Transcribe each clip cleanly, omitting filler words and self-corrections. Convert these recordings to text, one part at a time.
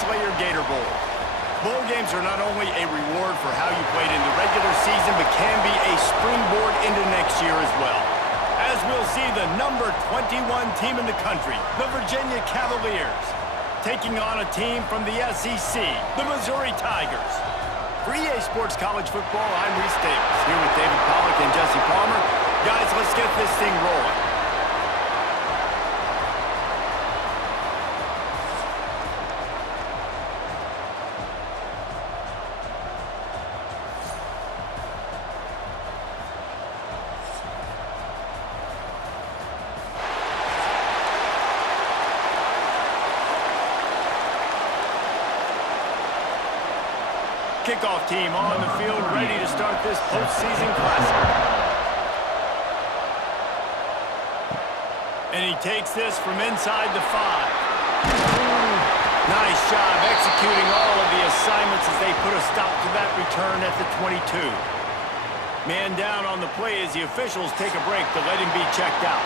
Slayer Gator Bowl. Bowl games are not only a reward for how you played in the regular season, but can be a springboard into next year as well. As we'll see the number 21 team in the country, the Virginia Cavaliers, taking on a team from the SEC, the Missouri Tigers. For EA Sports College Football, I'm Reese Davis, here with David Pollack and Jesse Palmer. Guys, let's get this thing rolling. Kickoff team on the field, ready to start this postseason classic. And he takes this from inside the 5. Nice job executing all of the assignments as they put a stop to that return at the 22. Man down on the play as the officials take a break to let him be checked out.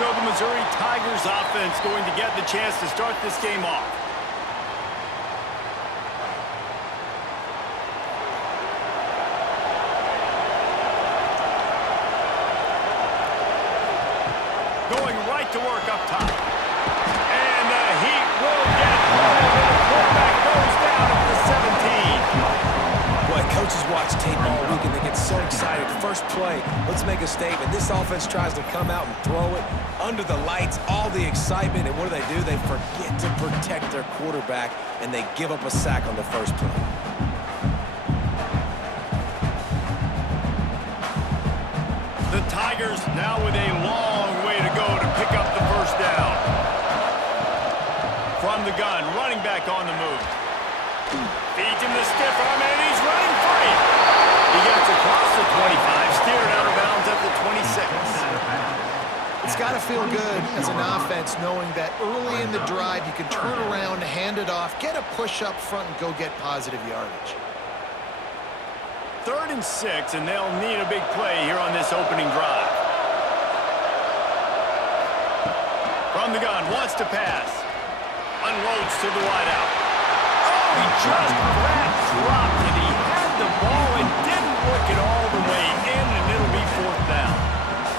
So the Missouri Tigers offense going to get the chance to start this game off. Going right to work up top. And the Heat will get home. The quarterback goes down at the 17. Boy, coaches watch tape all week and they get so excited. First play, let's make a statement. This offense tries to come out and throw it under the lights, all the excitement. And what do? They forget to protect their quarterback, and they give up a sack on the first play. The Tigers now with a long way to go to pick up the first down. From the gun, running back on the move. Feeds him the stiff arm, and he's running free. He gets across the 25, steered out of bounds at the 26. It's got to feel good as an offense knowing that early in the drive you can turn around, hand it off, get a push up front, and go get positive yardage. 3rd and 6, and they'll need a big play here on this opening drive. From the gun, wants to pass. Unloads to the wideout. Oh, he just flat dropped it. He had the ball and didn't work it all the way in, and it'll be 4th down.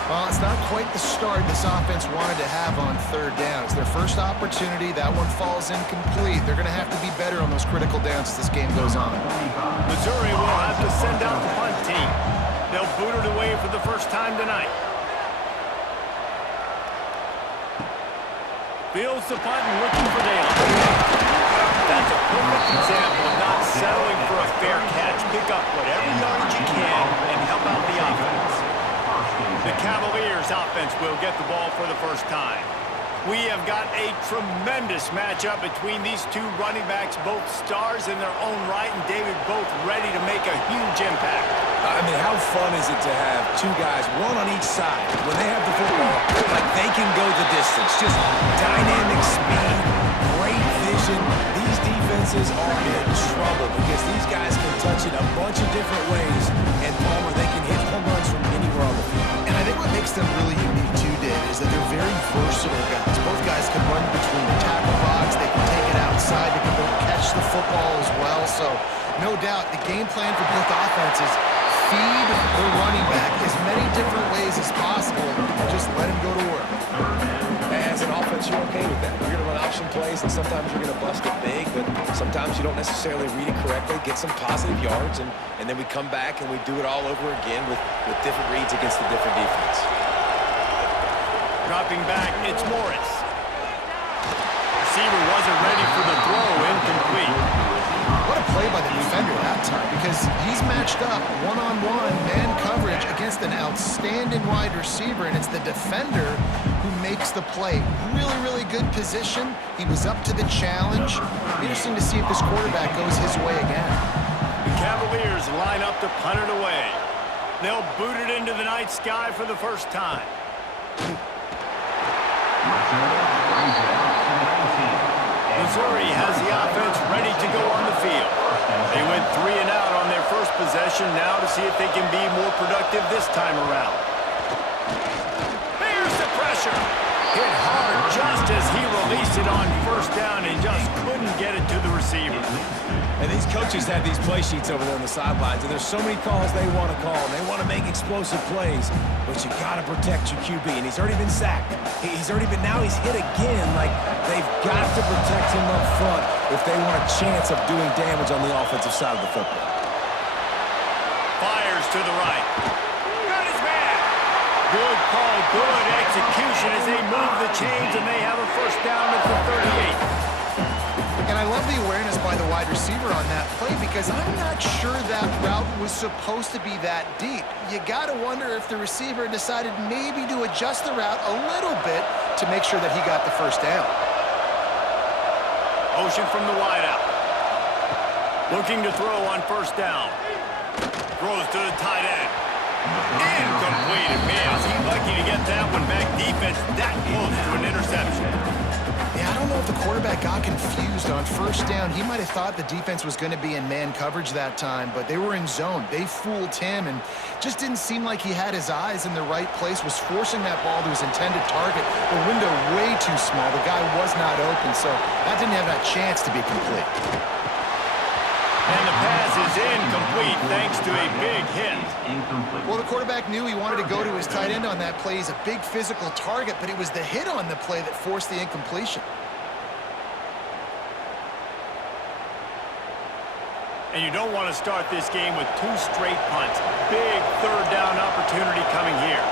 Well, it's not quite the start this offense wanted to have on 3rd down. It's their first opportunity. That one falls incomplete. They're going to have to be better on those critical downs as this game goes on. Missouri will have to send out the punt team. They'll boot it away for the first time tonight. Fields the punt and looking for daylight. That's a perfect example of not settling for a fair catch. Pick up whatever yardage you can and help out the offense. The Cavaliers offense will get the ball for the first time. We have got a tremendous matchup between these two running backs, both stars in their own right, and David both ready to make a huge impact. I mean, how fun is it to have two guys, one on each side, when they have the football, like they can go the distance. Just dynamic speed, great vision. These defenses are in trouble because these guys can touch it a bunch of different ways, and Palmer, they can hit home runs from anywhere on the field. And I think what makes them really unique too, Dave, is that they're very versatile guys. Both guys can run between the tackle box, they can take it outside, they can both catch the football as well. So no doubt the game plan for both offenses, feed the running back as many different ways as possible and just let him go to work. As an offense, you're okay with that. You're going to run option plays, and sometimes you're going to bust it big, but sometimes you don't necessarily read it correctly, get some positive yards, and then we come back and we do it all over again with different reads against the different defense. Dropping back, it's Morris. Receiver wasn't ready for the throw, incomplete. What a play by the defender that time, because he's matched up one-on-one man coverage against an outstanding wide receiver, and it's the defender who makes the play. Really, really good position. He was up to the challenge. Interesting to see if this quarterback goes his way again. The Cavaliers line up to punt it away. They'll boot it into the night sky for the first time. Missouri has the offense ready to go on the field. They went 3 and out on their first possession, now to see if they can be more productive this time around. There's the pressure. Hit hard just as he released it on first down and just couldn't get it to to the receiver. And these coaches have these play sheets over there on the sidelines, and there's so many calls they want to call, and they want to make explosive plays, but you got to protect your QB, and he's already been sacked. Now he's hit again. Like, they've got to protect him up front if they want a chance of doing damage on the offensive side of the football. Fires to the right. Got his man. Good call, good execution as they move the chains, and they have a first down at the 38. And I love the awareness by the wide receiver on that play because I'm not sure that route was supposed to be that deep. You got to wonder if the receiver decided maybe to adjust the route a little bit to make sure that he got the first down. Motion from the wideout. Looking to throw on first down. Throws to the tight end. Incomplete. Man, is he lucky to get that one back. Defense that close to an interception. Yeah, I don't know if the quarterback got confused on first down. He might have thought the defense was going to be in man coverage that time, but they were in zone. They fooled him and just didn't seem like he had his eyes in the right place, was forcing that ball to his intended target. The window way too small. The guy was not open, so that didn't have that chance to be complete. And the pass is incomplete thanks to a big hit. Well, the quarterback knew he wanted to go to his tight end on that play. He's a big physical target, but it was the hit on the play that forced the incompletion. And you don't want to start this game with two straight punts. Big third down opportunity coming here.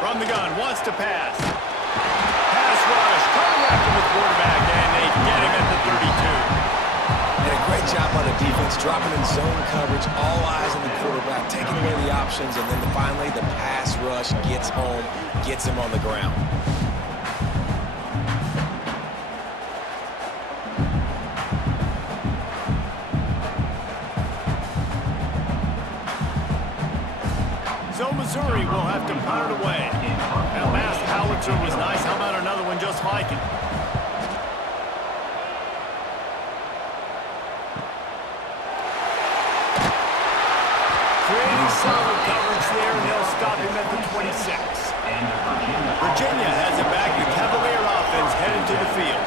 From the gun, wants to pass. Pass rush, coming after the quarterback, and they get him at the 32. And a great job by the defense, dropping in zone coverage, all eyes on the quarterback, taking away the options, and then finally the pass rush gets home, gets him on the ground. So Missouri will have to punt it away. That last howitzer was nice. How about another one just like it? Creating solid coverage there, and they'll stop him at the 26. Virginia has it back. The Cavalier offense headed to the field.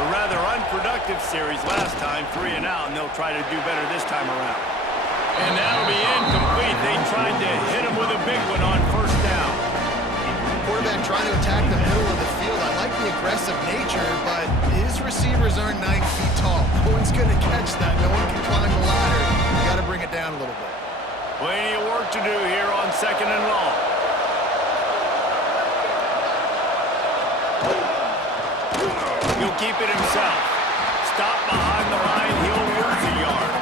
A rather unproductive series last time, 3 and out, and they'll try to do better this time around. And that'll be incomplete. They tried to hit him with a big one on first down. Quarterback trying to attack the middle of the field. I like the aggressive nature, but his receivers aren't 9 feet tall. No one's going to catch that. No one can climb the ladder. You got to bring it down a little bit. Plenty of work to do here on second and long. He'll keep it himself. Stop behind the line. He'll lose a yard.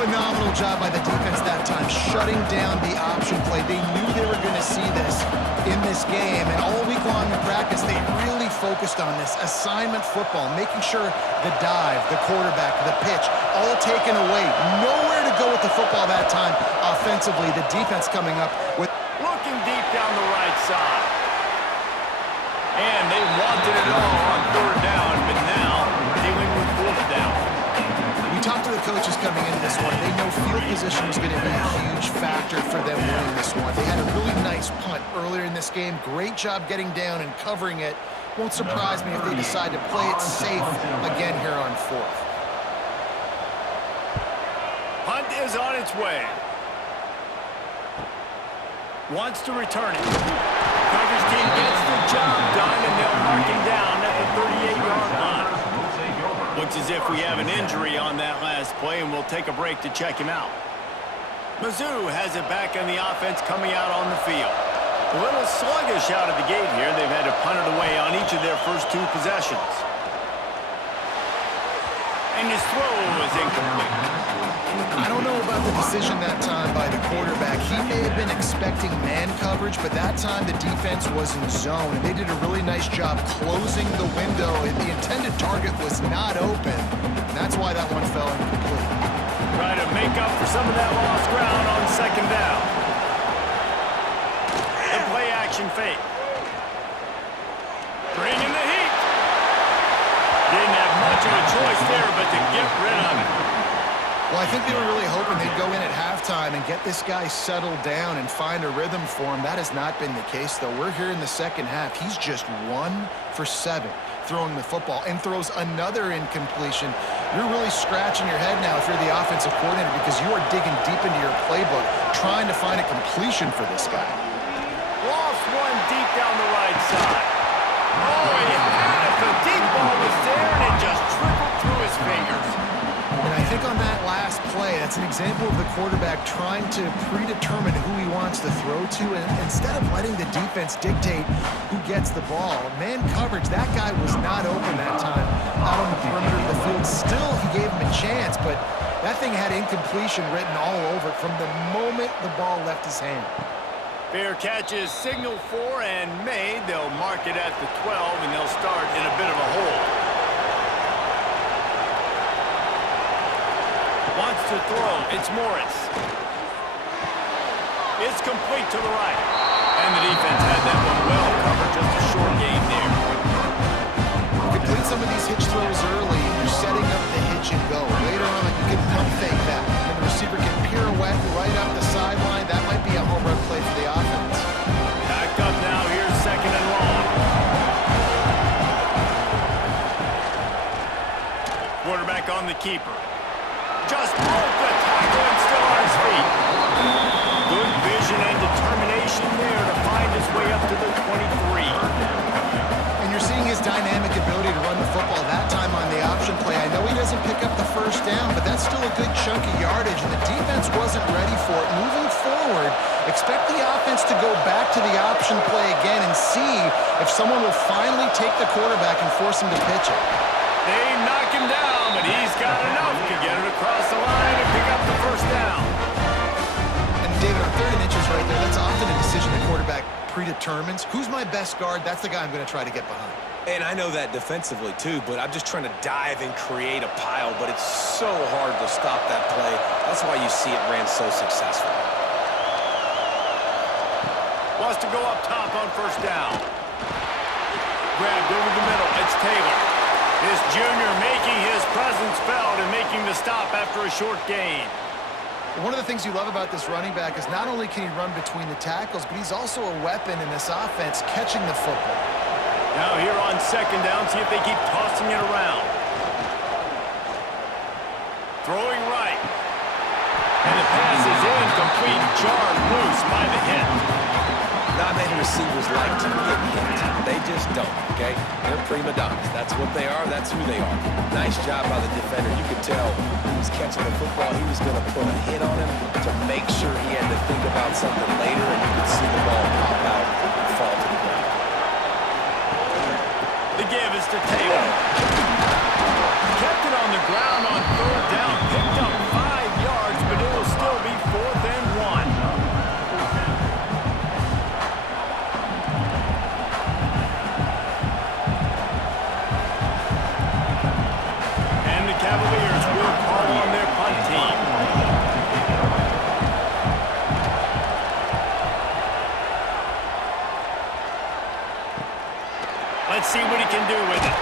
Phenomenal job by the defense that time, shutting down the option play. They knew they were going to see this in this game, and all week long in practice, they really focused on this assignment football, making sure the dive, the quarterback, the pitch, all taken away. Nowhere to go with the football that time offensively. The defense coming up with... Looking deep down the right side. And they wanted it all on third down, but now dealing with fourth down. We talked to the coaches coming into this one. They know field position was going to be a huge factor for them winning this one. They had a really nice punt earlier in this game. Great job getting down and covering it. Won't surprise me if they decide to play it safe again here on fourth. Punt is on its way. Wants to return it. Coverage team gets the job done, and they'll mark him down at the 38-yard line. Looks as if we have an injury on that last play, and we'll take a break to check him out. Mizzou has it back on the offense coming out on the field. A little sluggish out of the gate here. They've had to punt it away on each of their first 2 possessions. And his throw was incomplete. I don't know about the decision that time by the quarterback. He may have been expecting man coverage, but that time the defense was in zone, and they did a really nice job closing the window, and the intended target was not open. And that's why that one fell incomplete. Try to make up for some of that lost ground on second down. The play action fake. Bring in the heat. Didn't have much of a choice there, but to get rid of it. Well, I think they were really hoping they'd go in at halftime and get this guy settled down and find a rhythm for him. That has not been the case, though. We're here in the second half. He's just 1 for 7. throwing the football and throws another incompletion, you're really scratching your head now if you're the offensive coordinator because you are digging deep into your playbook trying to find a completion for this guy. Lost one deep down the right side. Oh, he had it. The deep ball was there, and it just trickled through his fingers. And I think on that last play, that's an example of the quarterback trying to predetermine who he wants to throw to, and instead of letting the defense dictate who gets the ball. Man coverage, that guy was not open that time out on the perimeter of the field. Still, he gave him a chance, but that thing had incompletion written all over it from the moment the ball left his hand. Fair catch is signaled for and made. They'll mark it at the 12, and they'll start in a bit of a hole. Wants to throw. It's Morris. It's complete to the right. And the defense had that one well covered. Just a short gain there. Complete some of these hitch throws early. You're setting up the hitch and go. Later on, you can pump fake that. And the receiver can pirouette right up the sideline. That might be a home run play for the offense. Backed up now. Here's second and long. Quarterback on the keeper. Just broke the tackle and still on his feet. Good vision and determination there to find his way up to the 23. And you're seeing his dynamic ability to run the football that time on the option play. I know he doesn't pick up the first down, but that's still a good chunk of yardage, and the defense wasn't ready for it. Moving forward, expect the offense to go back to the option play again and see if someone will finally take the quarterback and force him to pitch it. They knock him down, but he's got enough to get it across the line and pick up the first down. And David, on 3rd and inches right there, that's often a decision the quarterback predetermines. Who's my best guard? That's the guy I'm going to try to get behind. And I know that defensively, too, but I'm just trying to dive and create a pile, but it's so hard to stop that play. That's why you see it ran so successfully. Wants to go up top on first down. Grabbed over the middle. It's Taylor. This junior making his presence felt and making the stop after a short gain. One of the things you love about this running back is not only can he run between the tackles, but he's also a weapon in this offense catching the football. Now here on second down, see if they keep tossing it around. Throwing right. And the pass is incomplete, jarred loose by the hit. Not many receivers like to get hit. They just don't, okay? They're prima donnas. That's what they are. That's who they are. Nice job by the defender. You could tell he was catching the football. He was going to put a hit on him to make sure he had to think about something later, and you could see the ball pop out and fall to the ground. The give is to Taylor. Kept it on the ground on 3rd down. Picked up 5 yards, but it will still be 4th and 1. Cavaliers will call on their punt team. Let's see what he can do with it.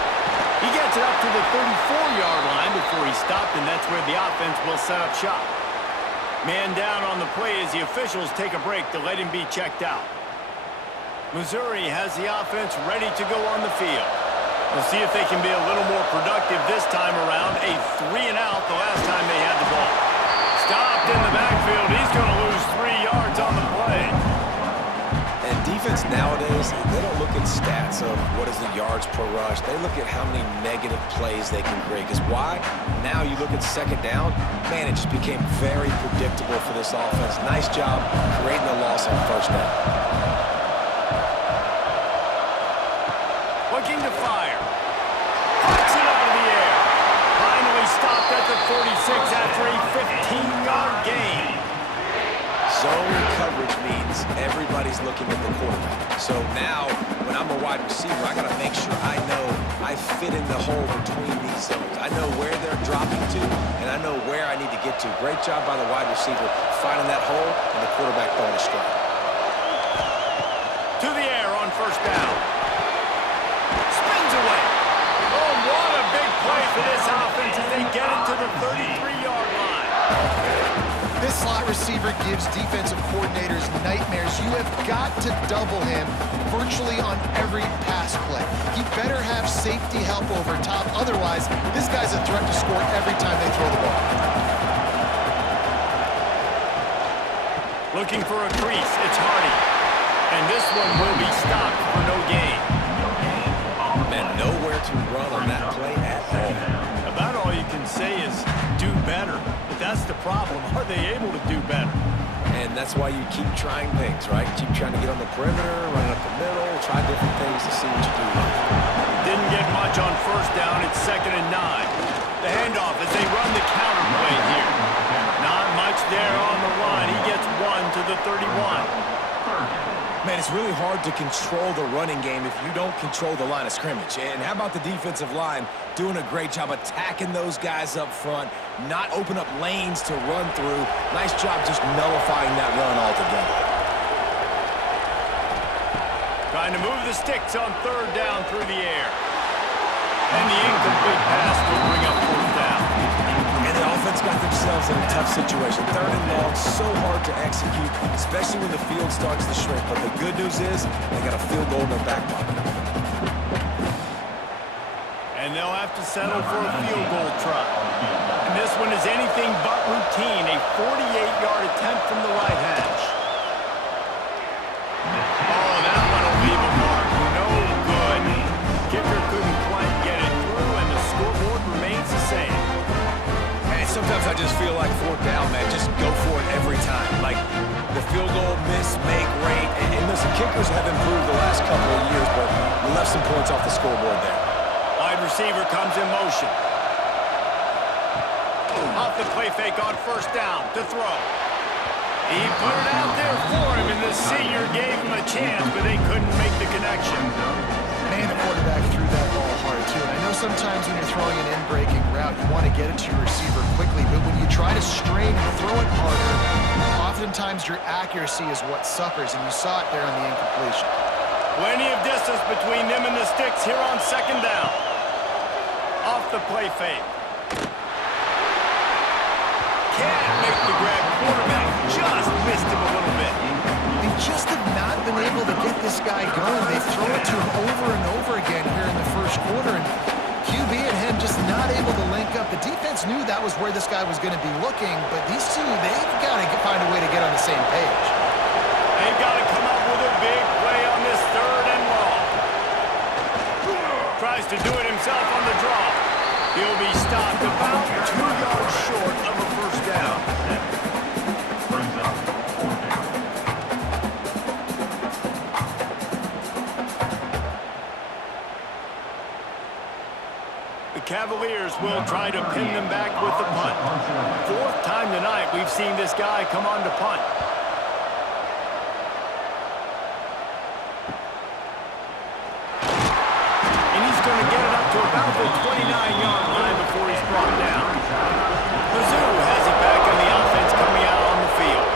He gets it up to the 34-yard line before he stopped, and that's where the offense will set up shop. Man down on the play as the officials take a break to let him be checked out. Missouri has the offense ready to go on the field. We'll see if they can be a little more productive this time around. A 3-and-out the last time they had the ball. Stopped in the backfield. He's going to lose 3 yards on the play. And defense nowadays, they don't look at stats of what is the yards per rush. They look at how many negative plays they can create. Because why? Now you look at second down, man, it just became very predictable for this offense. Nice job creating a loss on first down. Looking to fire. Puts it out of the air. Finally stopped at the 46 after a 15-yard gain. Zone coverage means everybody's looking at the quarterback. So now, when I'm a wide receiver, I got to make sure I know I fit in the hole between these zones. I know where they're dropping to, and I know where I need to get to. Great job by the wide receiver finding that hole, and the quarterback throwing a strike. To the air on first down. Spins away. Oh, what a big play for this offense as they get it to the 33-yard line. This slot receiver gives defensive coordinators nightmares. You have got to double him virtually on every pass play. He better have safety help over top. Otherwise, this guy's a threat to score every time they throw the ball. Looking for a crease, it's Hardy. And this one will be stopped for no gain. Man, nowhere to run on that play at all. About all you can say is do better. But that's the problem. Are they able to do better? And that's why you keep trying things, right? Keep trying to get on the perimeter, run up the middle, try different things to see what you do. Didn't get much on first down. It's 2nd and 9. The handoff as they run the counter play here. Not much there on the line. He gets 1 to the 31. Man, it's really hard to control the running game if you don't control the line of scrimmage. And how about the defensive line doing a great job attacking those guys up front, not open up lanes to run through. Nice job just nullifying that run altogether. Trying to move the sticks on 3rd down through the air. And the incomplete pass will bring up 4th down. And the offense got themselves in a tough situation. 3rd and long, so hard to execute, especially when the field starts to shrink. But the good news is they got a field goal in their back pocket. And they'll have to settle for a field goal try. And this one is anything but routine. A 48-yard attempt from the right hash. Oh, that one will leave a mark. No good. Kicker couldn't quite get it through, and the scoreboard remains the same. Sometimes I just feel like 4th down, man. Just go for it every time. Like the field goal miss, make rate. And listen, kickers have improved the last couple of years, but we left some points off the scoreboard there. Wide receiver comes in motion. Off the play fake on 1st down to throw. He put it out there for him, and the senior gave him a chance, but they couldn't make the connection. Man, the quarterback threw that ball hard, too. And I know sometimes when you're throwing an in-breaking route, you want to get it to your receiver quickly. But when you try to strain and throw it harder, oftentimes your accuracy is what suffers. And you saw it there on the incompletion. Plenty of distance between them and the sticks here on 2nd down. Off the play fake. Can't make the grab. Quarterback just missed him a little bit. They just have not been able to get this guy going. They throw it to him over and over again here in the 1st quarter, and QB and him just not able to link up. The defense knew that was where this guy was going to be looking, but these two, they've got to find a way to get on the same page. They've got to come up with a big play on this 3rd and long. Tries to do it himself on the draw. He'll be stopped about 2 yards short of a 1st down. Cavaliers will try to pin them back with the punt. 4th time tonight we've seen this guy come on to punt. And he's going to get it up to about the 29-yard line before he's brought down. Mizzou has it back on the offense coming out on the field.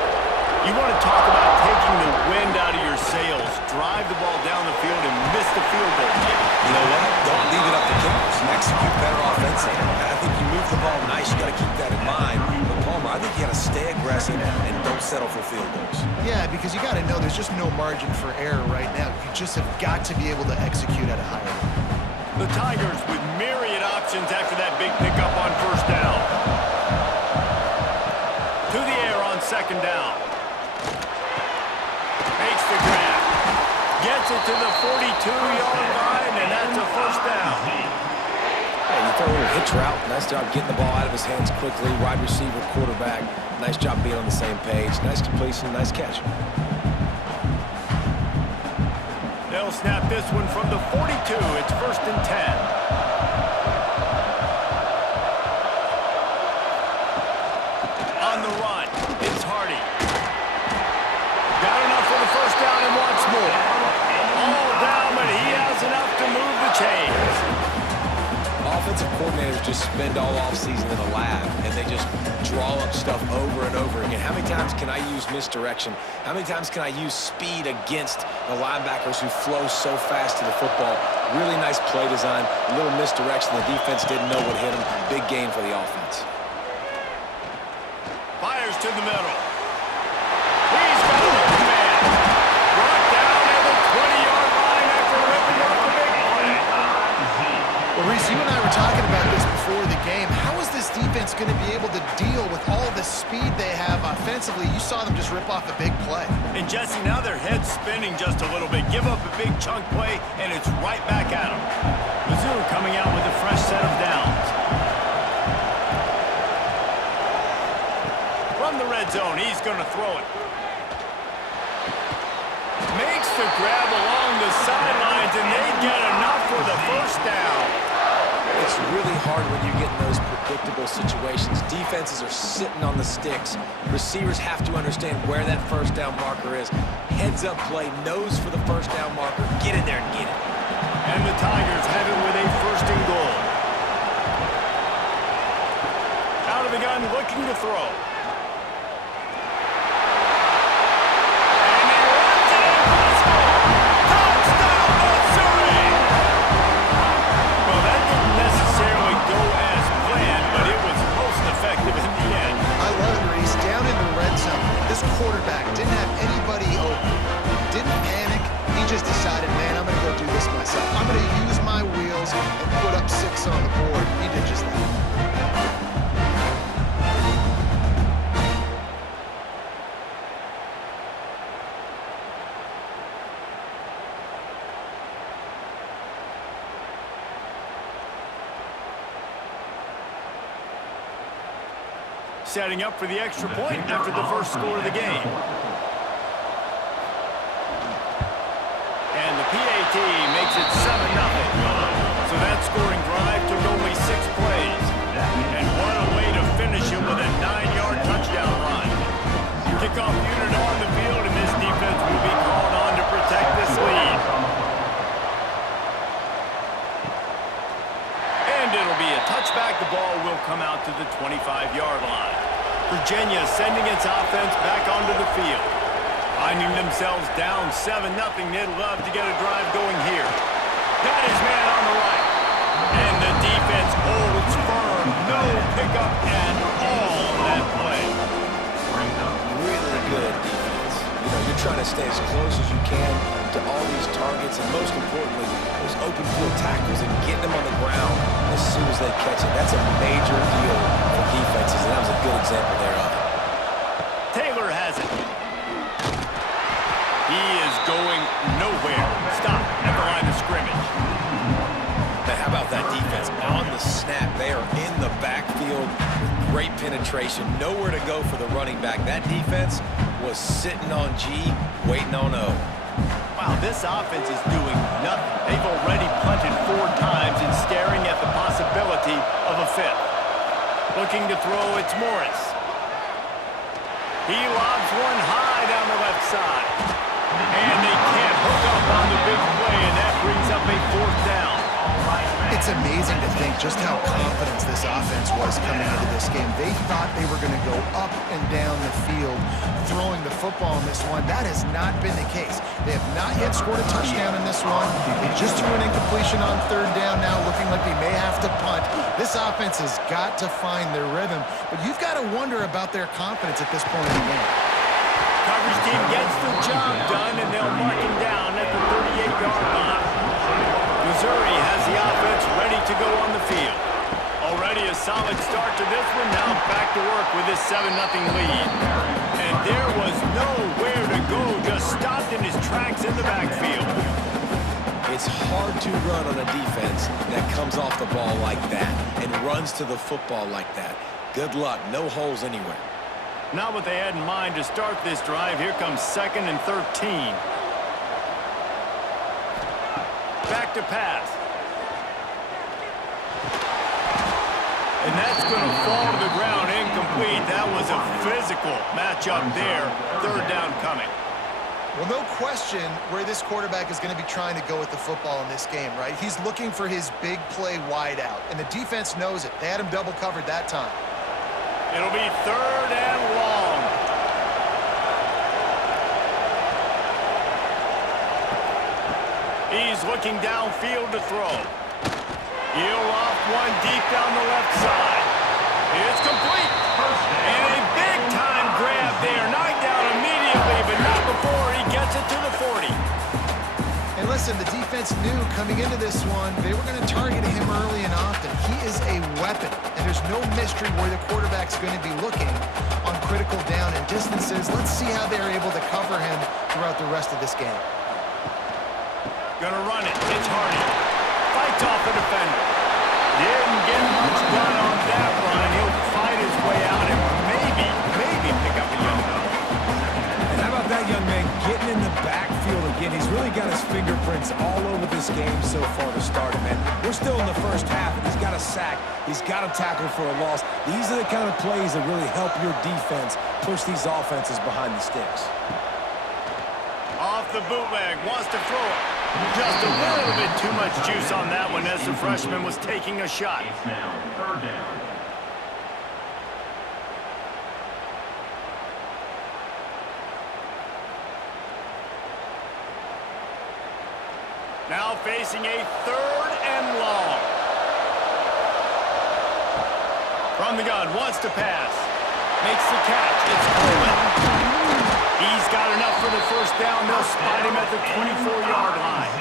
You want to talk about taking the wind out of your sails. Drive the ball down the field and miss the field goal. You know what? Don't leave it up to kickers. Execute better offensively. I think you move the ball nice. You got to keep that in mind. But Palmer, I think you got to stay aggressive and don't settle for field goals. Yeah, because you got to know there's just no margin for error right now. You just have got to be able to execute at a higher level. The Tigers with myriad options after that big pickup on 1st down. To the air on 2nd down. Makes the grab. Gets it to the 42-yard line, and that's a 1st down. Hey, you throw a little hitch route. Nice job getting the ball out of his hands quickly. Wide receiver, quarterback. Nice job being on the same page. Nice completion, nice catch. They'll snap this one from the 42. It's 1st and 10. On the run, it's Hardy. Got enough for the 1st down and wants more. All down, but he has enough to move the chains. Offensive coordinators just spend all offseason in the lab, and they just draw up stuff over and over again. How many times can I use misdirection? How many times can I use speed against the linebackers who flow so fast to the football? Really nice play design, a little misdirection. The defense didn't know what hit them. Big gain for the offense. Fires to the middle. Reese, you and I were talking about this before the game. How is this defense going to be able to deal with all the speed they have offensively? You saw them just rip off a big play. And Jesse, now their head's spinning just a little bit. Give up a big chunk play, and it's right back at them. Mizzou coming out with a fresh set of downs. From the red zone, he's going to throw it. Makes the grab along the sidelines, and they get enough for the first down. It's really hard when you get in those predictable situations. Defenses are sitting on the sticks. Receivers have to understand where that first down marker is. Heads up play, nose for the first down marker. Get in there and get it. And the Tigers have it with a first and goal. Out of the gun, looking to throw. Quarterback didn't have anybody open. Didn't panic. He just decided, man, I'm going to go do this myself. I'm going to use my wheels and put up 6 on the board. He did just that. Setting up for the extra point after the first score of the game. And the PAT makes it 7-0. So that scoring drive took only 6 plays. And what a way to finish it with a 9-yard touchdown run. Kickoff unit on the field, and this defense will be called on to protect this lead. And it'll be a touchback. The ball will come out to the 25-yard line. Virginia sending its offense back onto the field. Finding themselves down 7-0, they'd love to get a drive going here. Got his man on the right. And the defense holds firm. No pickup at all on that play. Really good defense. You know, you're trying to stay as close as you can to all these targets, and most importantly, those open field tackles and getting them on the ground as soon as they catch it. That's a major deal for defenses, and that was a good example there of it. Taylor has it. He is going nowhere. Stop at the line of scrimmage. Man, how about that defense on the snap? They are in the backfield with great penetration. Nowhere to go for the running back. That defense was sitting on G, waiting on O. Wow, this offense is doing nothing. They've already punted 4 times and staring at the possibility of a 5th. Looking to throw, it's Morris. He lobs one high down the left side. And they can't hook up on the big play, and that brings up a 4th down. It's amazing to think just how confident this offense was coming into this game. They thought they were going to go up and down the field throwing the football in this one. That has not been the case. They have not yet scored a touchdown in this one. They just threw an incompletion on 3rd down now, looking like they may have to punt. This offense has got to find their rhythm, but you've got to wonder about their confidence at this point in the game. Coverage team gets the job done, and they'll mark him down at the 38-yard line. Missouri has the offense ready to go on the field. Already a solid start to this one. Now back to work with this 7-0 lead. And there was nowhere to go. Just stopped in his tracks in the backfield. It's hard to run on a defense that comes off the ball like that and runs to the football like that. Good luck. No holes anywhere. Not what they had in mind to start this drive. Here comes 2nd and 13. Back to pass. And that's going to fall to the ground incomplete. That was a physical matchup there. 3rd down coming. Well, no question where this quarterback is going to be trying to go with the football in this game, right? He's looking for his big play wide out, and the defense knows it. They had him double covered that time. It'll be 3rd and long. He's looking downfield to throw. He'll off one deep down the left side. It's complete. And a big-time grab there. Knocked down immediately, but not before he gets it to the 40. And listen, the defense knew coming into this one, they were going to target him early and often. He is a weapon, and there's no mystery where the quarterback's going to be looking on critical down and distances. Let's see how they're able to cover him throughout the rest of this game. Gonna run it. It's Hardy. Fights off the defender. Didn't get much done on that run. He'll fight his way out and maybe pick up a young man. And how about that young man getting in the backfield again? He's really got his fingerprints all over this game so far to start it, man. We're still in the first half, and he's got a sack. He's got a tackle for a loss. These are the kind of plays that really help your defense push these offenses behind the sticks. Off the bootleg, wants to throw it. Just a little bit too much juice on that one as the freshman was taking a shot. It's now third down. Now facing a 3rd and long. From the gun, wants to pass. Makes the catch. It's Coleman. He's got enough for the first down. They'll spot him at the 24-yard line.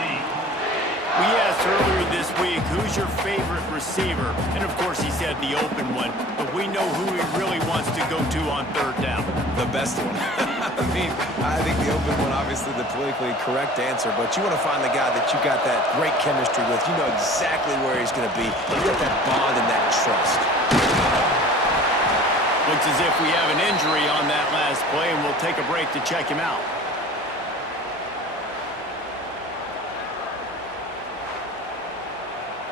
We asked earlier this week, who's your favorite receiver? And, of course, he said the open one. But we know who he really wants to go to on 3rd down. The best one. I think the open one, obviously the politically correct answer, but you want to find the guy that you got that great chemistry with. You know exactly where he's going to be. You got that bond and that trust. Looks as if we have an injury on that last play, and we'll take a break to check him out.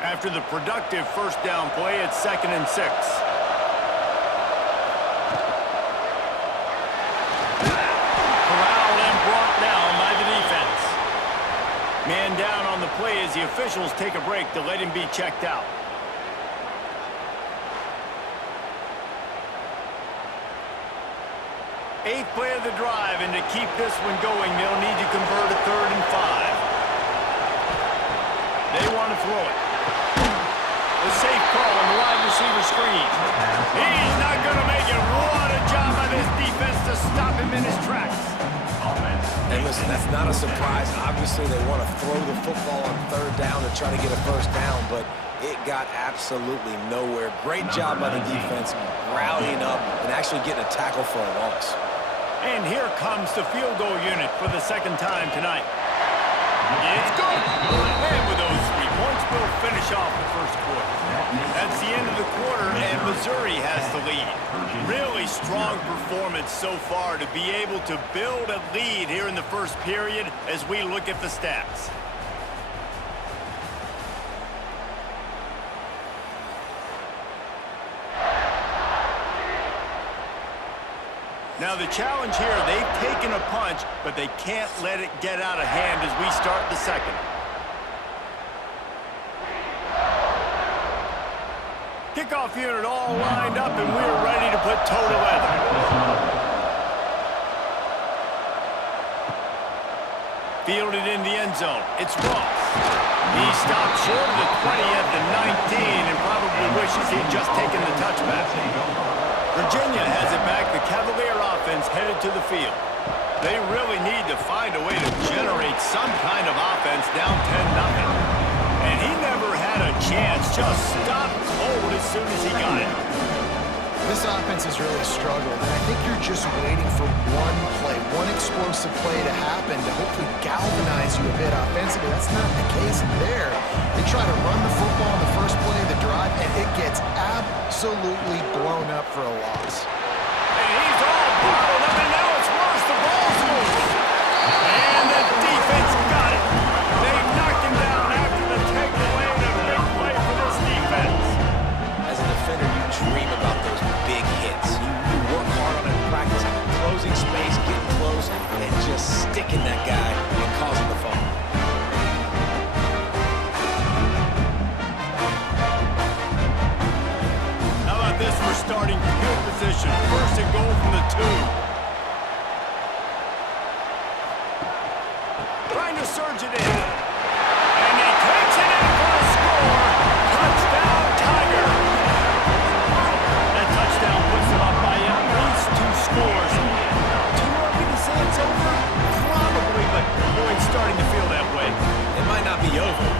After the productive first down play, it's 2nd and 6. Corralled and brought down by the defense. Man down on the play as the officials take a break to let him be checked out. Eighth play of the drive, and to keep this one going, they'll need to convert a 3rd and 5. They want to throw it. A safe call on the wide receiver screen. He's not going to make it. What a job by this defense to stop him in his tracks. And listen, that's not a surprise. Obviously, they want to throw the football on 3rd down to try to get a first down, but it got absolutely nowhere. Great job by the defense, rallying up and actually getting a tackle for a loss. And here comes the field goal unit for the 2nd time tonight. It's good. And with those 3 points, we'll finish off the first quarter. That's the end of the quarter, and Missouri has the lead. Really strong performance so far to be able to build a lead here in the first period as we look at the stats. Now the challenge here, they've taken a punch, but they can't let it get out of hand as we start the 2nd. Kickoff unit all lined up, and we're ready to put toe to leather. Fielded in the end zone. It's Ross. He stopped short of the 20 at the 19 and probably wishes he'd just taken the touchback. Virginia has it back. The Cavalier offense headed to the field. They really need to find a way to generate some kind of offense down 10-0. And he never had a chance. Just stopped cold as soon as he got it. This offense has really struggled, and I think you're just waiting for one play, one explosive play to happen to hopefully galvanize you a bit offensively. That's not the case there. They try to run the football in the first play of the drive, and it gets absolutely blown up for a loss. And he's all bottled up, and now it's worse. The ball's loose. And the defense got it. They knocked him down after the takeaway, and a big play for this defense. As a defender, you dream about those big hits. You work hard on it in practice, closing space, getting close, and just sticking that guy and causing the fumble. How about this for starting field position? 1st and goal from the 2. Trying to surge it in. And he takes it in for a score. Touchdown, Tiger. That touchdown puts them up by at least 2 scores. Too early to say it's over? Probably, but boy, it's starting to feel that way.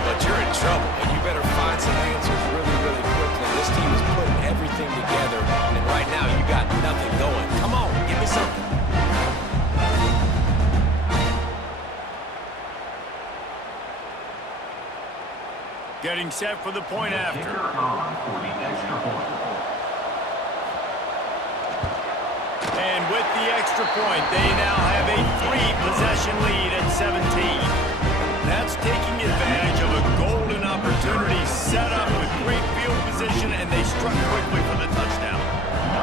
but you're in trouble, and you better find some answers really, really quickly. This team is putting everything together, and right now you got nothing going. Come on, give me something. Getting set for the point after. And with the extra point, they now have a 3-possession lead at 17. That's taking advantage of a golden opportunity set up with great field position, and they struck quickly for the touchdown.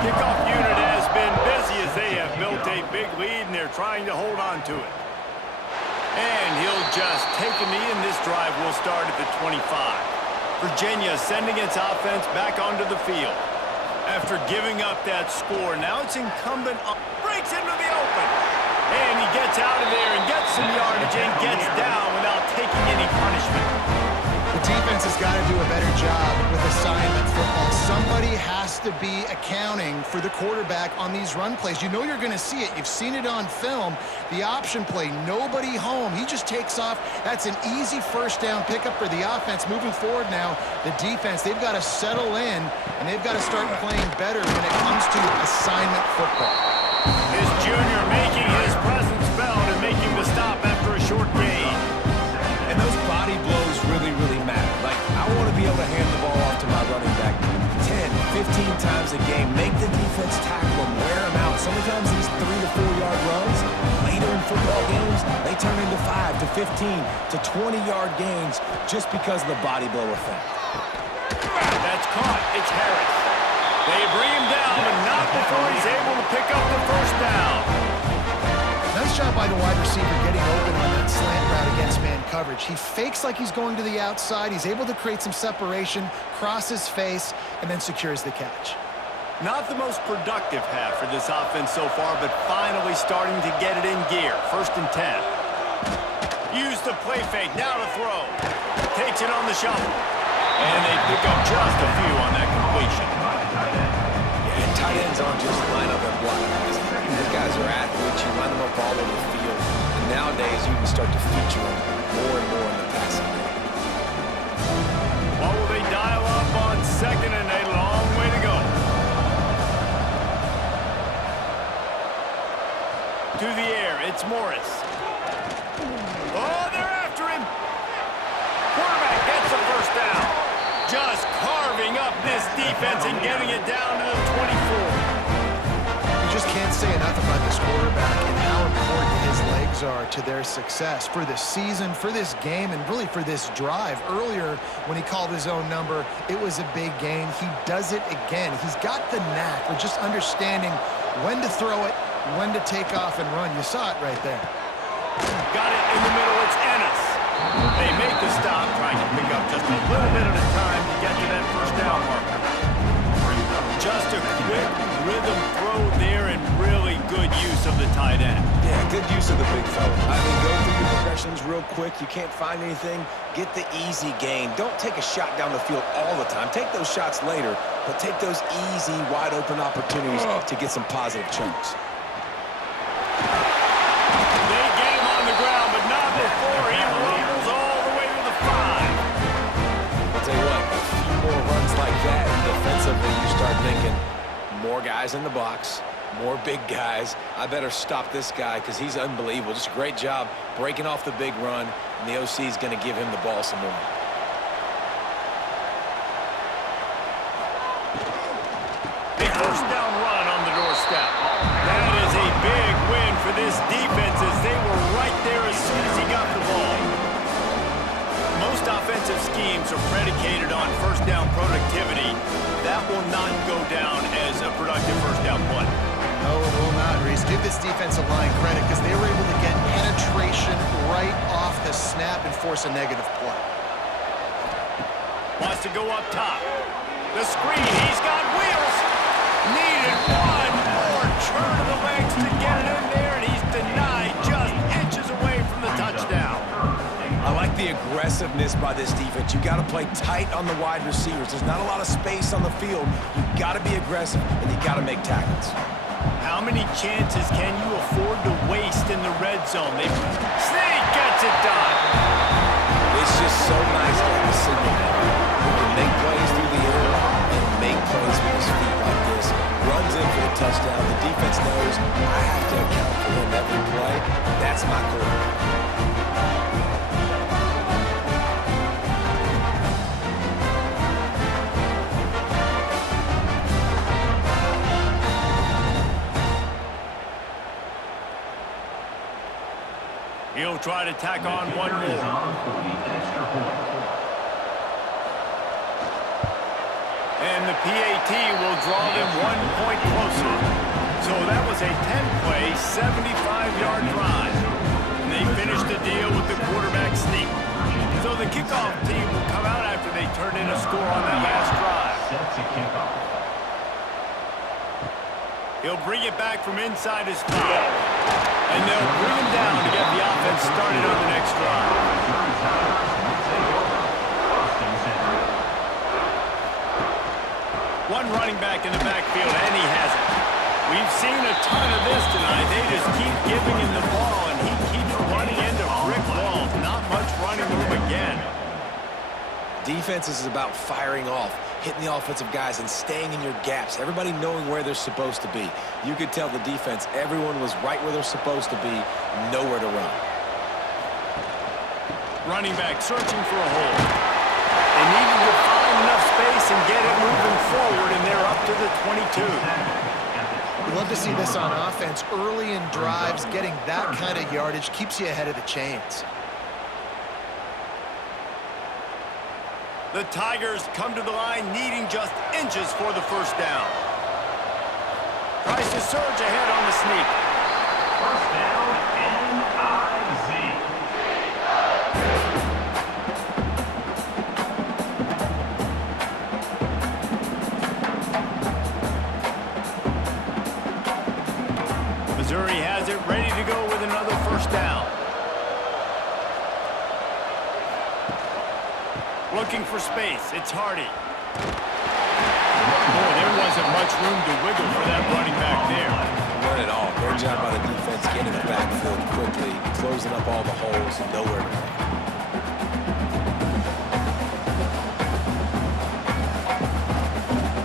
Kickoff unit has been busy as they have built a big lead, and they're trying to hold on to it. And he'll just take a knee, and this drive will start at the 25. Virginia sending its offense back onto the field. After giving up that score, now it's incumbent on... Breaks into the open. And he gets out of there and gets some yardage and gets down without taking any punishment. The defense has got to do a better job with assignment football. Somebody has to be accounting for the quarterback on these run plays. You know you're going to see it. You've seen it on film. The option play, nobody home. He just takes off. That's an easy first down pickup for the offense. Moving forward now, the defense, they've got to settle in, and they've got to start playing better when it comes to assignment football. His junior making his presence felt and making the stop after a short gain. And those body blows really, really matter. Like, I want to be able to hand the ball off to my running back 10, 15 times a game. Make the defense tackle him, wear him out. Sometimes these 3 to 4 yard runs, later in football games, they turn into 5 to 15 to 20-yard gains just because of the body blow effect. That's caught. It's Harris. They bring him down, but not before he's able to pick up the first down. Nice job by the wide receiver getting open on that slant route against man coverage. He fakes like he's going to the outside. He's able to create some separation, cross his face, and then secures the catch. Not the most productive half for this offense so far, but finally starting to get it in gear. 1st and 10. Use the play fake, now to throw. Takes it on the shovel. And they pick up just a few on that completion. Yeah, and tight ends aren't just line up and block guys. These guys are athletes. You line them up all over the field. And nowadays, you can start to feature them more and more in the passing game. What will they dial up on 2nd and a long way to go? To the air, it's Morris. Oh, they're after him. Quarterback gets the first down. Just carving up this defense and getting it down to the 24. You just can't say enough about this quarterback and how important his legs are to their success for this season, for this game, and really for this drive. Earlier, when he called his own number, it was a big gain. He does it again. He's got the knack of just understanding when to throw it, when to take off and run. You saw it right there. Got it in the middle. It's Ennis. They make the stop, trying to pick up just a little bit at a time to get to that first down marker. Just a quick rhythm throw there and really good use of the tight end. Yeah, good use of the big fella. I mean, go through your progressions real quick. You can't find anything. Get the easy gain. Don't take a shot down the field all the time. Take those shots later, but take those easy, wide-open opportunities to get some positive chunks. They get him on the ground, but not before he rumbles all the way to the 5. I'll tell you what, a few more runs like that, and defensively you start thinking, more guys in the box, more big guys. I better stop this guy because he's unbelievable. Just a great job breaking off the big run, and the OC is going to give him the ball some more. A first down run on the doorstep. That is a big win for this defense as they were right there as soon as he got the ball. Most offensive schemes are predicated on first down productivity. That will not go down as a productive first down play. No, it will not, Reese. Give this defensive line credit because they were able to get penetration right off the snap and force a negative play. Wants to go up top. The screen, he's got wheels. Needed one more turn of the legs to get it in there, and he's denied just inches away from the touchdown. I like the aggressiveness by this defense. You got to play tight on the wide receivers. There's not a lot of space on the field. You got to be aggressive, and you got to make tackles. How many chances can you afford to waste in the red zone? Snake gets it done. It's just so nice to have a signal now who can make plays through the air and make plays with his feet like this. Runs in for the touchdown. The defense knows I have to account for him every play. That's my quarterback. He'll try to tack on one more. And the PAT will draw them 1 point closer. So that was a 10-play, 75-yard drive. And they finished the deal with the quarterback sneak. So the kickoff team will come out after they turn in a score on that last drive. He'll bring it back from inside his 5. And they'll bring him down to get the offense started on the next drive. One running back in the backfield, and he has it. We've seen a ton of this tonight. They just keep giving him the ball, and he keeps running into brick walls. Not much running room again. Defense is about firing off, hitting the offensive guys, and staying in your gaps. Everybody knowing where they're supposed to be. You could tell the defense, everyone was right where they're supposed to be, nowhere to run. Running back searching for a hole. They needed to find enough space and get it moving forward, and they're up to the 22. We love to see this on offense. Early in drives, getting that kind of yardage keeps you ahead of the chains. The Tigers come to the line needing just inches for the first down. Tries to surge ahead on the sneak. First down, N-I-Z. Missouri has it ready to go with another first down. Looking for space. It's Hardy. Boy, there wasn't much room to wiggle for that running back there. None at all. Great job by the defense getting the backfield quickly, closing up all the holes, nowhere to run.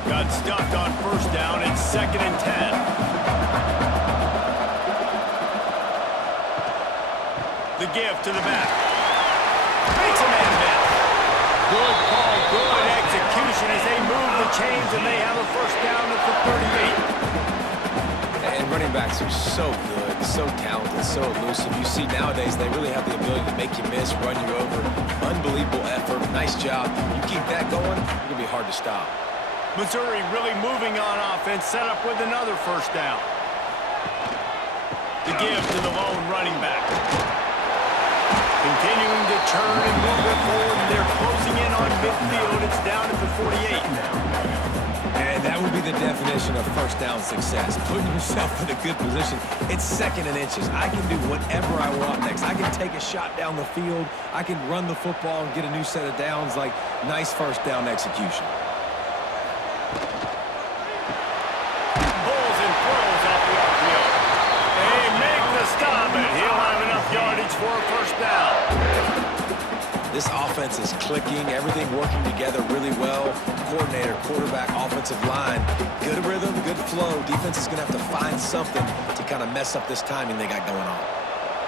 Got stuffed on first down. It's 2nd and 10. The give to the back. Makes a man miss. Good call, good execution as they move the chains, and they have a first down at the 38. And running backs are so good, so talented, so elusive. You see nowadays they really have the ability to make you miss, run you over. Unbelievable effort. Nice job. You keep that going, it's going to be hard to stop. Missouri really moving on offense, set up with another first down. The give to the lone running back. Continuing to turn and move it forward. They're closing in on midfield. It's down at the 48. And that would be the definition of first down success. Putting yourself in a good position. It's 2nd and inches. I can do whatever I want next. I can take a shot down the field. I can run the football and get a new set of downs. Like, nice first down execution. Pulls and throws off the RPO. They make the stop, and he'll have enough yardage for a first down. This offense is clicking, everything working together really well. Coordinator, quarterback, offensive line. Good rhythm, good flow. Defense is going to have to find something to kind of mess up this timing they got going on.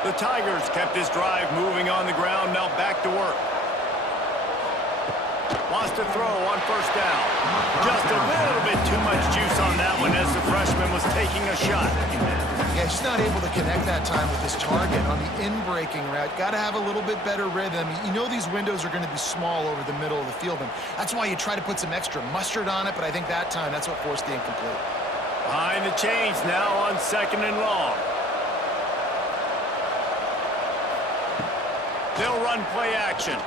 The Tigers kept this drive moving on the ground, now back to work. Wants to throw on first down. Just a little bit too much juice on that one as the freshman was taking a shot. Yeah, just not able to connect that time with his target on the in-breaking route. Got to have a little bit better rhythm. You know these windows are going to be small over the middle of the field, and that's why you try to put some extra mustard on it, but I think that time, that's what forced the incomplete. Behind the chains now on 2nd and long. They'll run play action.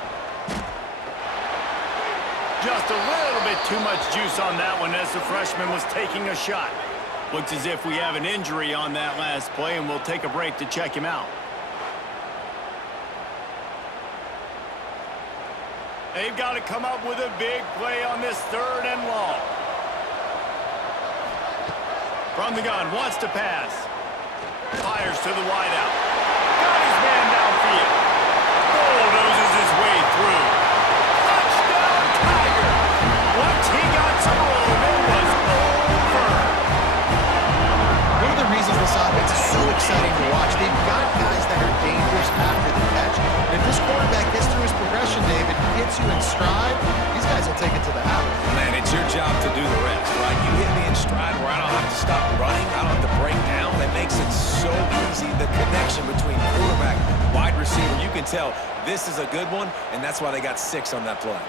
Just a little bit too much juice on that one as the freshman was taking a shot. Looks as if we have an injury on that last play, and we'll take a break to check him out. They've got to come up with a big play on this 3rd and long. From the gun, wants to pass. Fires to the wideout. Got his man downfield. Bulldozes his way through. they've got guys that are dangerous after the catch. And if this quarterback gets through his progression, David, he hits you in stride, these guys will take it to the house. Man, it's your job to do the rest, right? You hit me in stride where I don't have to stop running, I don't have to break down. That makes it so easy. The connection between quarterback, wide receiver, you can tell this is a good one, and that's why they got 6 on that play.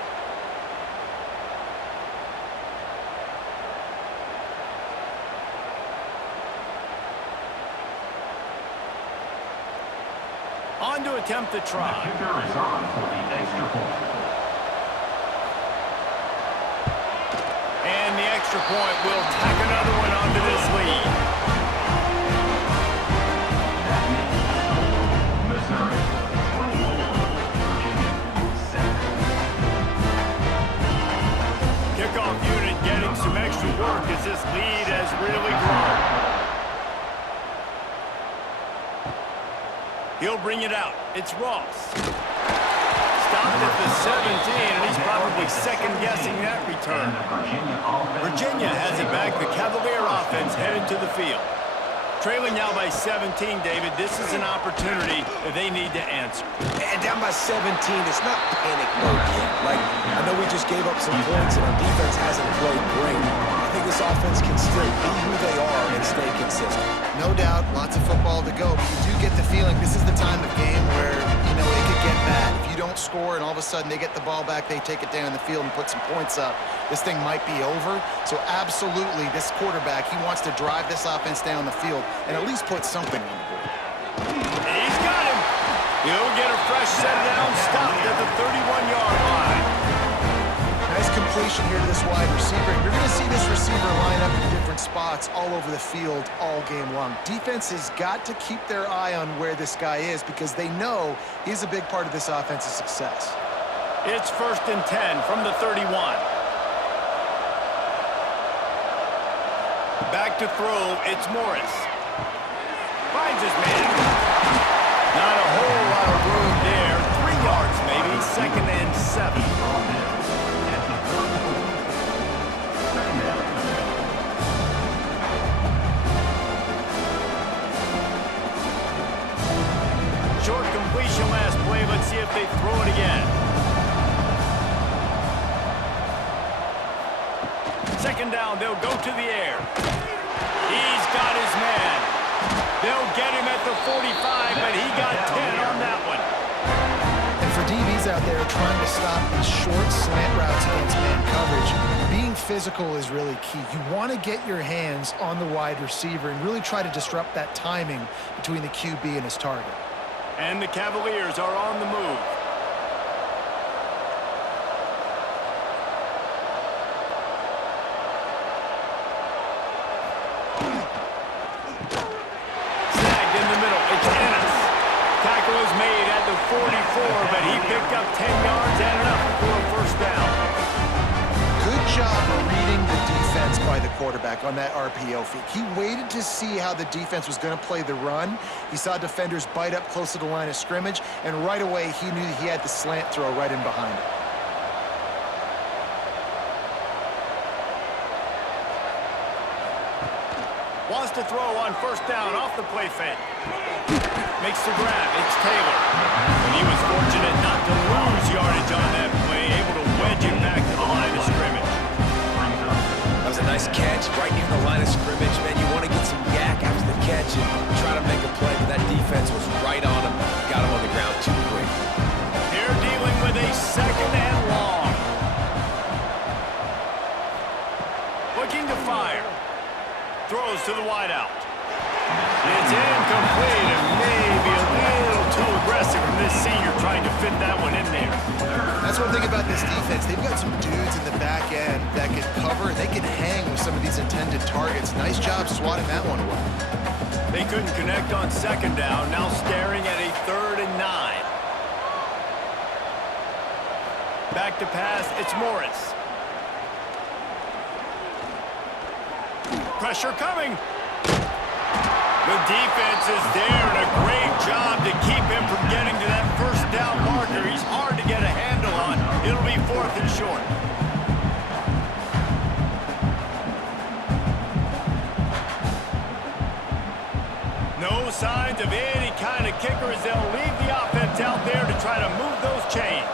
On to attempt the try. The kicker is on for the extra point. And the extra point will tack another one onto this lead. That makes Missouri 24, Virginia 7. Kickoff unit getting some extra work as this lead has really grown. He'll bring it out. It's Ross. Stopped at the 17, and he's probably second-guessing that return. Virginia has it back. The Cavalier offense headed to the field. Trailing now by 17, David. This is an opportunity that they need to answer. And down by 17, it's not panic mode yet. Like, I know we just gave up some points and our defense hasn't played great. I think this offense can still be who they are and stay consistent. No doubt, lots of football to go, but you do get the feeling this is the time of game where, you know, it could get bad. If you don't score and all of a sudden they get the ball back, they take it down the field and put some points up, this thing might be over. So absolutely, this quarterback, he wants to drive this offense down the field and at least put something on the board. And he's got him. He'll get a fresh set down, stopped at the 31-yard line. Nice completion here to this wide receiver. You're going to see this receiver line up in different spots all over the field all game long. Defense has got to keep their eye on where this guy is because they know he's a big part of this offense's success. It's 1st and 10 from the 31. Back to throw, it's Morris. Finds his man. Not a whole lot of room there. 3 yards maybe, 2nd and 7. Short completion last play. Let's see if they throw it again. 2nd down, they'll go to the air. He's got his man. They'll get him at the 45, but he got 10 on that one. And for DBs out there trying to stop these short slant routes against man coverage, being physical is really key. You want to get your hands on the wide receiver and really try to disrupt that timing between the QB and his target. And the Cavaliers are on the move. Snagged in the middle. It's Ennis. Tackle is made at the 44, but he picked up 10 yards and enough for a 1st down. Good job of reading the defense by the quarterback on that RPO feed. He waited to see how the defense was going to play the run. He saw defenders bite up close to the line of scrimmage, and right away he knew he had the slant throw right in behind it. Wants to throw on 1st down off the play fake. Makes the grab. It's Taylor. And he was fortunate not to lose yardage on that play, able to wedge it back to the line of scrimmage. That was a nice catch right near the line of scrimmage. Man, you want to get some yak after the catch and try to make a play, but that defense was right on him. Got him on the ground too quick. They're dealing with a 2nd and long. Looking to fire. Throws to the wideout. It's incomplete and maybe a little too aggressive from this senior trying to fit that one in there. That's one thing about this defense. They've got some dudes in the back end that can cover. They can hang with some of these intended targets. Nice job swatting that one away. They couldn't connect on 2nd down. Now staring at a 3rd and 9. Back to pass. It's Morris. Pressure coming. The defense is there, and a great job to keep him from getting to that 1st down marker. He's hard to get a handle on. It'll be 4th and short. No signs of any kind of kicker as they'll leave the offense out there to try to move those chains.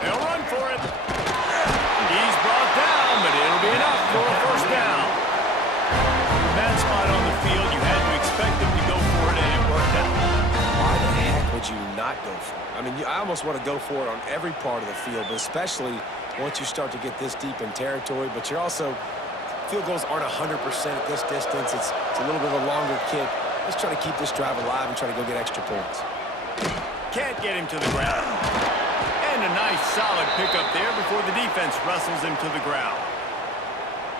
They'll run for it. He's brought down, but it'll be enough for a first down. From that spot on the field, you had to expect him to go for it, and it worked out. Why the heck would you not go for it? I mean, I almost want to go for it on every part of the field, but especially once you start to get this deep in territory. But you're also, field goals aren't 100% at this distance. It's a little bit of a longer kick. Let's try to keep this drive alive and try to go get extra points. Can't get him to the ground. And a nice solid pickup there before the defense wrestles him to the ground.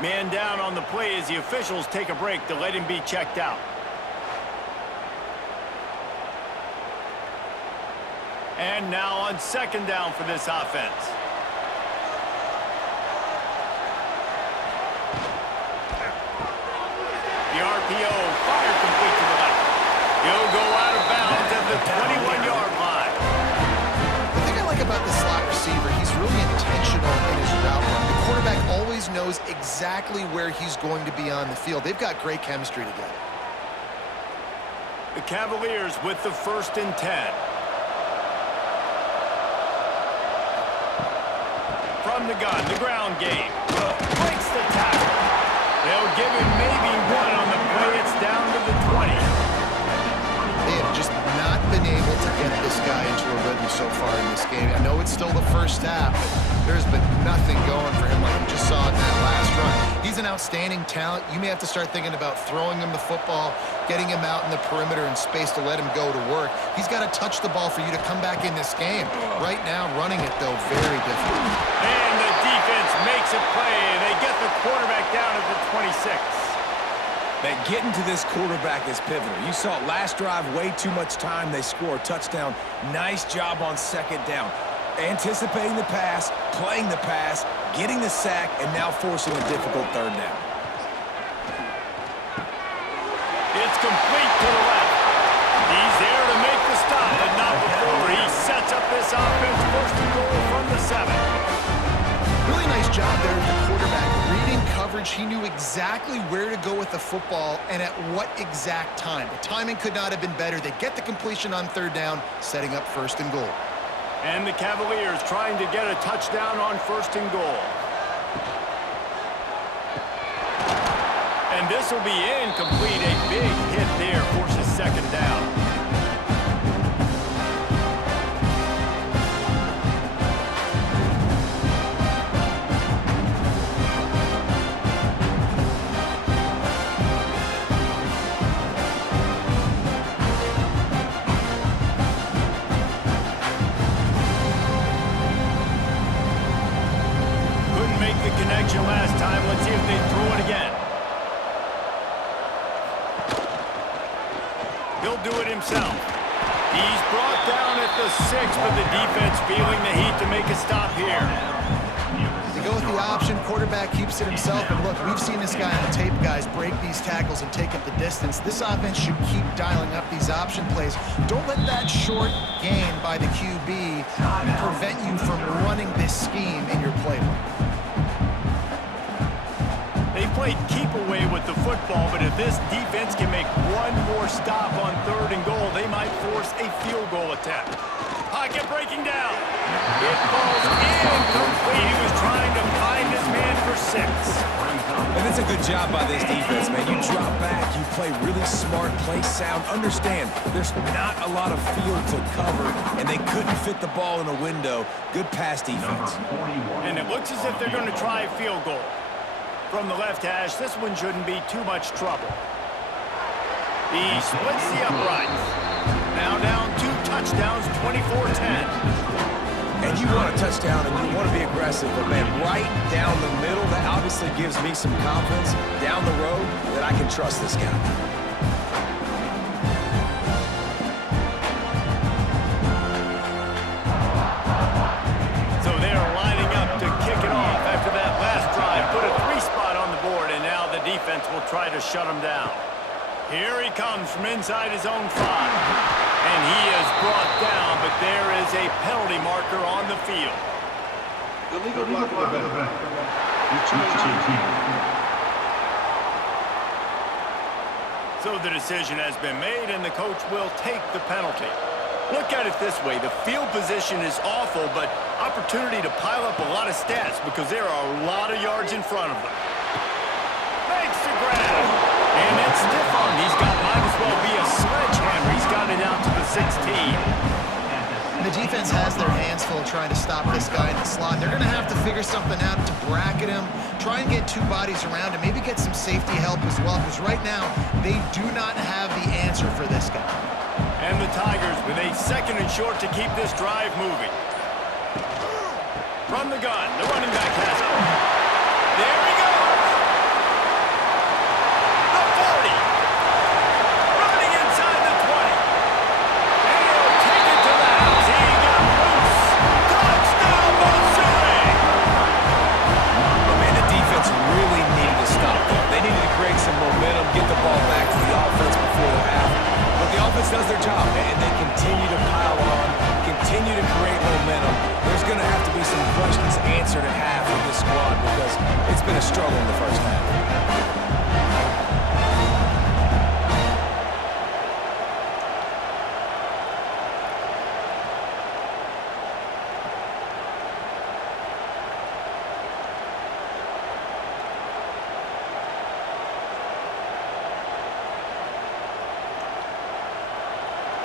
Man down on the play as the officials take a break to let him be checked out. And now on second down for this offense. The RPO fired complete to the left. He'll go out of bounds at the 21-yard line. The thing I like about the slot receiver, he's really intentional in his route run. The quarterback always knows exactly where he's going to be on the field. They've got great chemistry together. The Cavaliers with the 1st and 10. From the gun, the ground game. Breaks the tackle. They'll give him maybe one on the play. It's down to the 20. They have just not been able to get this guy into a rhythm so far in this game. I know it's still the first half, but there's been nothing going for him like we just saw in that last run. He's an outstanding talent. You may have to start thinking about throwing him the football, getting him out in the perimeter in space to let him go to work. He's got to touch the ball for you to come back in this game. Right now, running it, though, very difficult. And the defense makes a play. They get the quarterback down at the 26. That getting to this quarterback is pivotal. You saw it last drive, way too much time. They score a touchdown. Nice job on second down. Anticipating the pass, playing the pass, getting the sack, and now forcing a difficult third down. It's complete to the left. He's there to make the stop, but not before. He sets up this offense 1st and goal from the 7. Really nice job there with the quarterback. Reading coverage, he knew exactly where to go with the football and at what exact time. The timing could not have been better. They get the completion on third down, setting up 1st and goal. And the Cavaliers trying to get a touchdown on 1st and goal. And this will be incomplete. A big hit there forces second down. Connection last time. Let's see if they throw it again. He'll do it himself. He's brought down at the 6, but the defense feeling the heat to make a stop here. They go with the option. Quarterback keeps it himself. And look, we've seen this guy on tape, guys, break these tackles and take up the distance. This offense should keep dialing up these option plays. Don't let that short gain by the QB prevent you from running this scheme in your playbook. They played keep away with the football, but if this defense can make one more stop on 3rd and goal, they might force a field goal attempt. Pocket breaking down. It falls incomplete. He was trying to find his man for 6. And it's a good job by this defense, man. You drop back, you play really smart, play sound. Understand, there's not a lot of field to cover, and they couldn't fit the ball in a window. Good pass defense. And it looks as if they're going to try a field goal. From the left hash, this one shouldn't be too much trouble. He splits the uprights. Now down 2 touchdowns, 24-10. And you want a touchdown and you want to be aggressive, but man, right down the middle, that obviously gives me some confidence down the road that I can trust this guy. So they're lining up to kick it off after that last drive. Put a 3 spot on the board, and now the defense will try to shut him down. Here he comes from inside his own 5. And he is brought down, but there is a penalty marker on the field. Illegal block. So the decision has been made, and the coach will take the penalty. Look at it this way. The field position is awful, but opportunity to pile up a lot of stats because there are a lot of yards in front of them. Makes the grab. And it's stiff-armed. He's got, might as well be a sledgehammer. He's got it out to the 16. The defense has their hands full trying to stop this guy in the slot. They're going to have to figure something out to bracket him, try and get two bodies around him, maybe get some safety help as well, because right now they do not have the answer for this guy. And the Tigers with a 2nd and short to keep this drive moving. From the gun, the running back has it. There he goes. The 40. Running inside the 20. And he'll take it to the house. He got loose. Touchdown, Missouri. But man, the defense really needed to stop there. They needed to create some momentum, get the ball back to the offense before the half. But the offense does their job, and they continue to pile on, continue to create momentum. There's going to have to be some questions answered at half with this squad because it's been a struggle in the first half.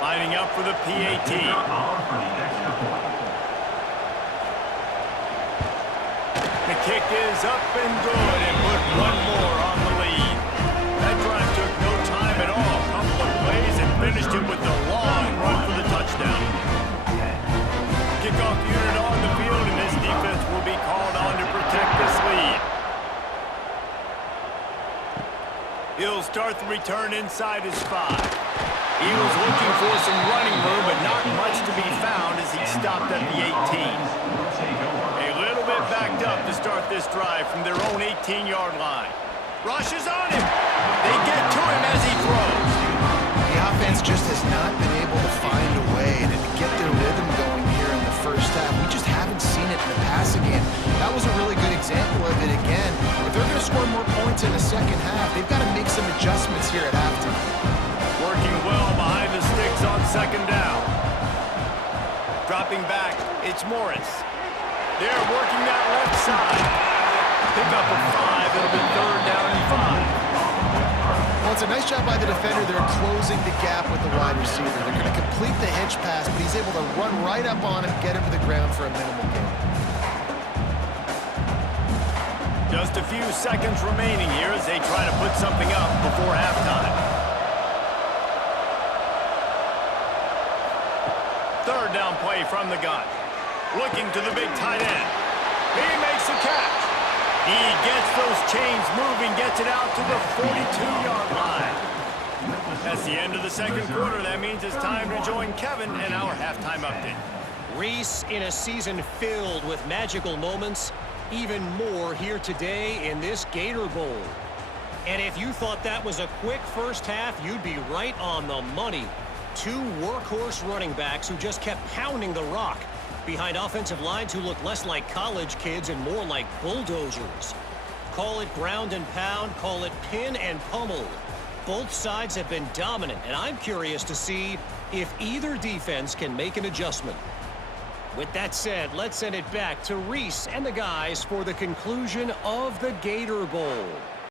Lining up for the PAT. The kick is up and good and put one more on the lead. That drive took no time at all. A couple of plays and finished it with a long run for the touchdown. Kickoff unit on the field, and this defense will be called on to protect this lead. He'll start the return inside his 5. He was looking for some running room, but not much to be found as he stopped at the 18. A little bit backed up to start this drive from their own 18-yard line. Rush is on him. They get to him as he throws. The offense just has not been able to find a way to get their rhythm going here in the first half. We just haven't seen it in the passing game. That was a really good example of it again. If they're going to score more points in the second half, they've got to make some adjustments here at halftime. Working well behind the sticks on 2nd down. Dropping back, it's Morris. They're working that left side. Pick up a 5, it'll be 3rd down and 5. Well, it's a nice job by the defender. They're closing the gap with the wide receiver. They're going to complete the hitch pass, but he's able to run right up on him, get him to the ground for a minimal gain. Just a few seconds remaining here as they try to put something up before halftime. 3rd down play from the gun. Looking to the big tight end. He makes the catch. He gets those chains moving, gets it out to the 42-yard line. That's the end of the 2nd quarter. That means it's time to join Kevin in our halftime update. Reese, in a season filled with magical moments, even more here today in this Gator Bowl. And if you thought that was a quick first half, you'd be right on the money. 2 workhorse running backs who just kept pounding the rock behind offensive lines who look less like college kids and more like bulldozers. Call it ground and pound, call it pin and pummel. Both sides have been dominant, and I'm curious to see if either defense can make an adjustment. With that said, let's send it back to Reese and the guys for the conclusion of the Gator Bowl.